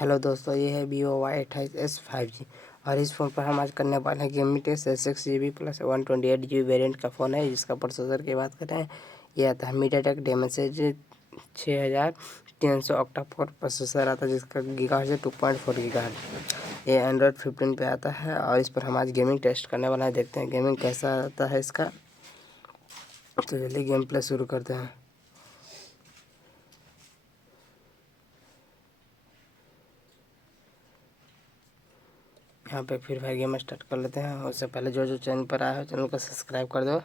Hello दोस्तों, ये है Vivo Y28s 5G और इस फ़ोन पर हम आज करने वाले हैं gaming test. 6GB plus 128GB variant का फ़ोन है। जिसका प्रोसेसर की बात करें, ये आता है MediaTek Dimensity 6300 octa core processor आता है, जिसका गीगाहर्ट्ज़ है 2.4 गीगाहर्ट्ज़। ये एंड्रॉयड 15 पे आता है और इस पर हम आज गेमिंग टेस्ट करने वाले हैं। देखते हैं गेमिंग कैसा आता है इसका। तो जल्दी गेम प्ले शुरू करते हैं। यहाँ पे फ्री फायर गेम स्टार्ट कर लेते हैं। उससे पहले जो चैनल पर आया हो चैनल को सब्सक्राइब कर दो।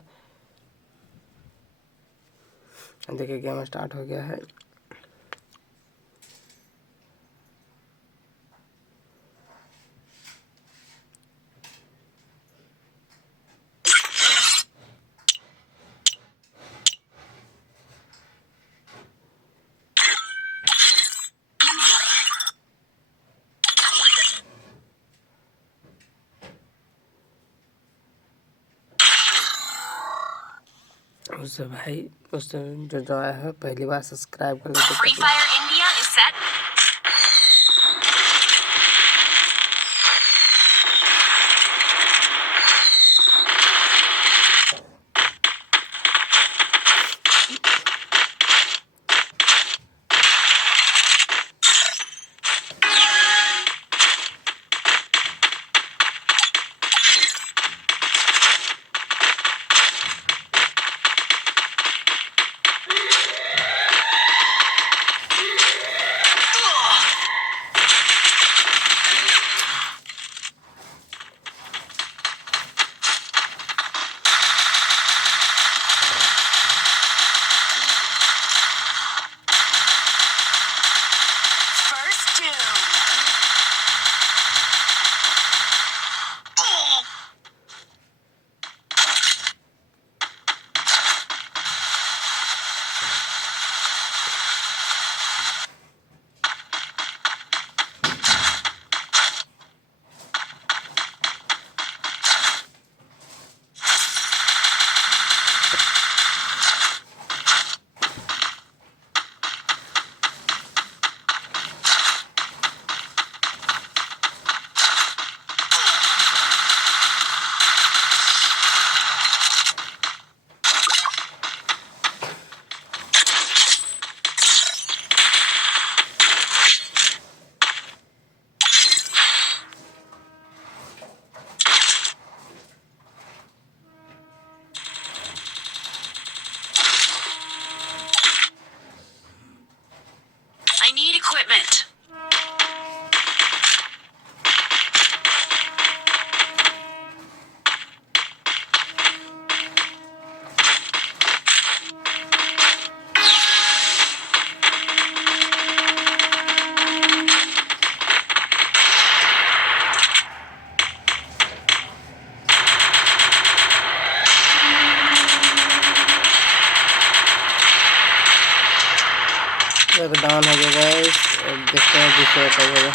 देखिए गेम स्टार्ट हो गया है। उससे जो आया है पहली बार सब्सक्राइब कर लेते। Free Fire India is set. First doom. I need equipment. Down हो गया गाइस। देखते हैं दूसरा कब होगा।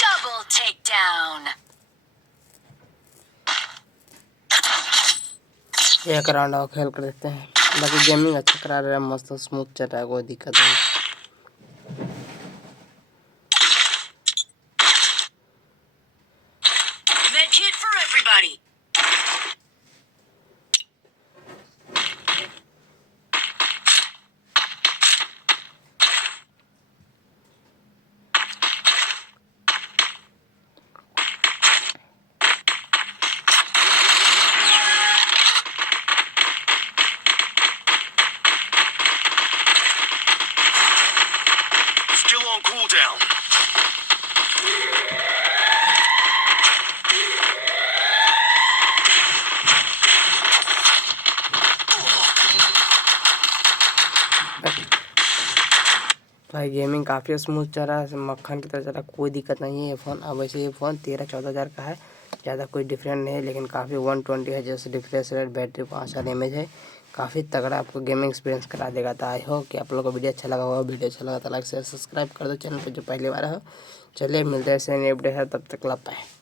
Double takedown. एक राउंड और खेल कर देखते हैं। बाकी गेमिंग अच्छा करा रहा है, मस्त स्मूथ चल रहा है, कोई दिक्कत नहीं। Medkit for everybody. Still on cooldown. भाई गेमिंग काफ़ी स्मूथ चल रहा है, मक्खन की तरह चल रहा है, कोई दिक्कत नहीं है ये फ़ोन। अब वैसे ये फ़ोन 13-14 हज़ार का है, ज़्यादा कोई डिफरेंट नहीं है, लेकिन काफ़ी 120 है जैसे रिफ्रेश रेट, बैटरी 5000 mAh है, काफ़ी तगड़ा आपको गेमिंग एक्सपीरियंस करा देगा। तो आई होप कि आप लोगों को वीडियो अच्छा लगा होगा। वीडियो अच्छा लगा तो लाइक शेयर सब्सक्राइब कर दो चैनल पर जो पहली बार हो। चलिए मिलते हैं ऐसे नए अपडेट है, तब तक लव बाय।